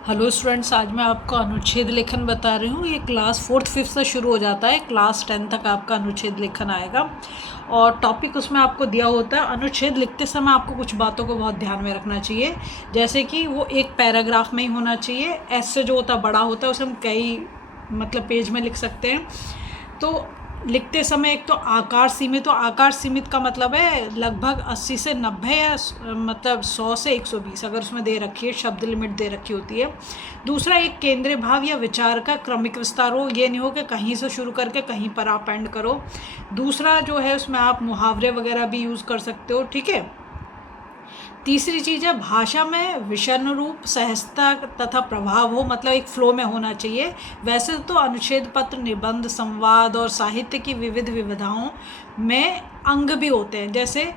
Hello students, आज मैं आपको अनुच्छेद लेखन बता रही हूँ। ये क्लास 4th 5th से शुरू हो जाता है, क्लास 10 तक आपका अनुच्छेद लेखन आएगा। और टॉपिक उसमें आपको दिया होता है। अनुच्छेद लिखते समय आपको कुछ बातों को बहुत ध्यान में रखना चाहिए, जैसे कि वो एक पैराग्राफ में ही होना चाहिए। ऐसे जो होता है बड़ा होता है, उसे हम कई पेज में लिख सकते हैं। तो लिखते समय एक तो आकार सीमित, तो आकार सीमित का मतलब है लगभग 80 से 90 या 100 से 120 अगर उसमें दे रखी है, शब्द लिमिट दे रखी होती है। दूसरा, एक केंद्रीय भाव या विचार का क्रमिक विस्तार हो, ये नहीं हो कि कहीं से शुरू करके कहीं पर आप एंड करो। दूसरा जो है, उसमें आप मुहावरे वगैरह भी यूज़ कर सकते हो, ठीक है। तीसरी चीज़ है, भाषा में विषण रूप, सहजता तथा प्रभाव हो, मतलब एक फ्लो में होना चाहिए। वैसे तो अनुच्छेद पत्र, निबंध, संवाद और साहित्य की विविध विविधाओं में अंग भी होते हैं। जैसे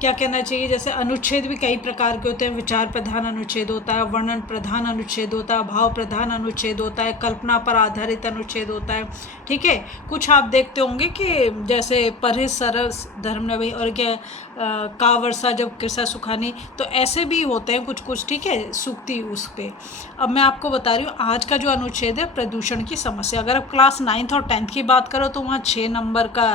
क्या कहना चाहिए, जैसे अनुच्छेद भी कई प्रकार के होते हैं। विचार प्रधान अनुच्छेद होता है, वर्णन प्रधान अनुच्छेद होता है, भाव प्रधान अनुच्छेद होता है, कल्पना पर आधारित अनुच्छेद होता है, ठीक है। कुछ आप देखते होंगे कि जैसे परहेज सरस धर्म ने भाई और क्या का वर्षा जब किरसा सुखानी, तो ऐसे भी होते हैं कुछ कुछ, ठीक है, सूक्ति उस पर। अब मैं आपको बता रही हूँ आज का जो अनुच्छेद है, प्रदूषण की समस्या। अगर आप क्लास 9th और 10th की बात करो तो वहाँ 6 नंबर का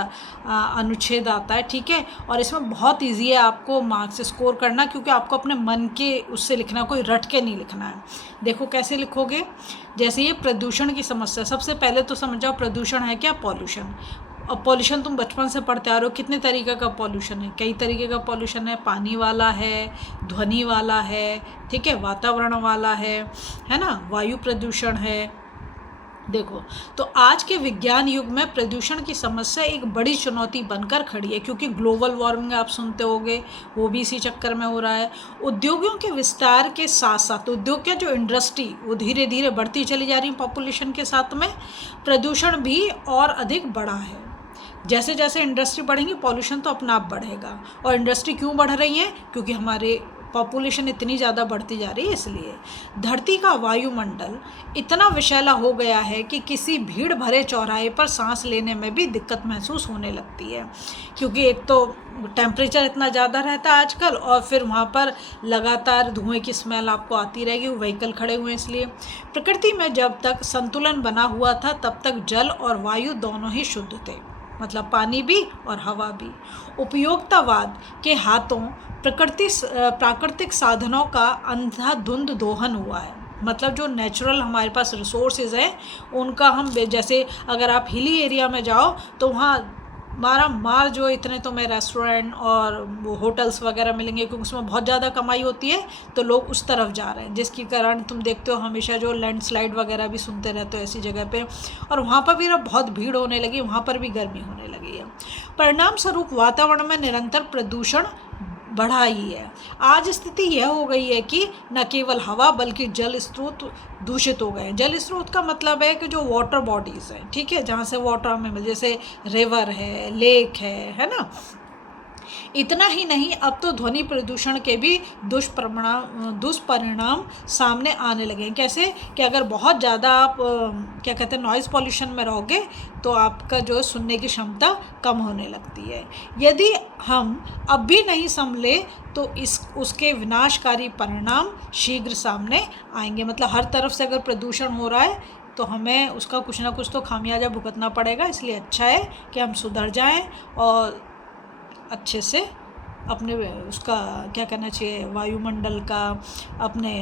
अनुच्छेद आता है, ठीक है। और इसमें बहुत ईजी है आपको मार्क्स स्कोर करना, क्योंकि आपको अपने मन के उससे लिखना, कोई रट के नहीं लिखना है। देखो कैसे लिखोगे। जैसे ये प्रदूषण की समस्या, सबसे पहले तो समझ जाओ प्रदूषण है क्या, पॉल्यूशन। और पॉल्यूशन तुम बचपन से पढ़ते आ रहे हो, कितने तरीके का पॉल्यूशन है, कई तरीके का पॉल्यूशन है। पानी वाला है, ध्वनि वाला है, ठीक है, वातावरण वाला है ना, वायु प्रदूषण है। देखो, तो आज के विज्ञान युग में प्रदूषण की समस्या एक बड़ी चुनौती बनकर खड़ी है, क्योंकि ग्लोबल वार्मिंग आप सुनते होंगे, वो भी इसी चक्कर में हो रहा है। उद्योगों के विस्तार के साथ साथ, उद्योग क्या, जो इंडस्ट्री, वो धीरे धीरे बढ़ती चली जा रही है पॉपुलेशन के साथ में, प्रदूषण भी और अधिक बढ़ा है। जैसे जैसे इंडस्ट्री बढ़ेंगी, पॉल्यूशन तो अपना आप बढ़ेगा। और इंडस्ट्री क्यों बढ़ रही है, क्योंकि हमारे पॉपुलेशन इतनी ज़्यादा बढ़ती जा रही है, इसलिए। धरती का वायुमंडल इतना विषैला हो गया है कि किसी भीड़ भरे चौराहे पर सांस लेने में भी दिक्कत महसूस होने लगती है, क्योंकि एक तो टेम्परेचर इतना ज़्यादा रहता है आजकल, और फिर वहाँ पर लगातार धुएं की स्मेल आपको आती रहेगी, व्हीकल खड़े हुए हैं इसलिए। प्रकृति में जब तक संतुलन बना हुआ था, तब तक जल और वायु दोनों ही शुद्ध थे, मतलब पानी भी और हवा भी। उपयोगितावाद के हाथों प्राकृतिक साधनों का अंधाधुंध दोहन हुआ है, मतलब जो नेचुरल हमारे पास रिसोर्सेज हैं उनका हम, जैसे अगर आप हिली एरिया में जाओ तो वहाँ मारा मार जो इतने तुम्हें रेस्टोरेंट और वो होटल्स वगैरह मिलेंगे, क्योंकि उसमें बहुत ज़्यादा कमाई होती है, तो लोग उस तरफ जा रहे हैं, जिसके कारण तुम देखते हो हमेशा जो लैंडस्लाइड वगैरह भी सुनते रहते हो ऐसी जगह पे। और वहाँ पर भी बहुत भीड़ होने लगी, वहाँ पर भी गर्मी होने लगी है। परिणाम स्वरूप वातावरण में निरंतर प्रदूषण बढ़ा ही है। आज स्थिति यह हो गई है कि न केवल हवा बल्कि जल स्रोत दूषित हो गए हैं। जल स्रोत का मतलब है कि जो वाटर बॉडीज़ हैं, ठीक है, जहाँ से वाटर हमें मिले, जैसे रिवर है, लेक है ना। इतना ही नहीं, अब तो ध्वनि प्रदूषण के भी दुष्परिणाम सामने आने लगे हैं। कैसे कि अगर बहुत ज़्यादा आप क्या कहते हैं, नॉइज़ पॉल्यूशन में रहोगे, तो आपका जो सुनने की क्षमता कम होने लगती है। यदि हम अब भी नहीं संभले तो उसके विनाशकारी परिणाम शीघ्र सामने आएंगे। मतलब हर तरफ से अगर प्रदूषण हो रहा है तो हमें उसका कुछ ना कुछ तो खामियाजा भुगतना पड़ेगा। इसलिए अच्छा है कि हम सुधर जाएं और अच्छे से अपने उसका क्या करना चाहिए, वायुमंडल का, अपने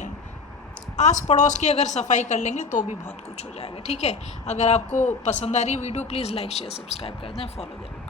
आस पड़ोस की अगर सफाई कर लेंगे तो भी बहुत कुछ हो जाएगा, ठीक है। अगर आपको पसंद आ रही है video, please like share subscribe कर दें, फॉलो करें।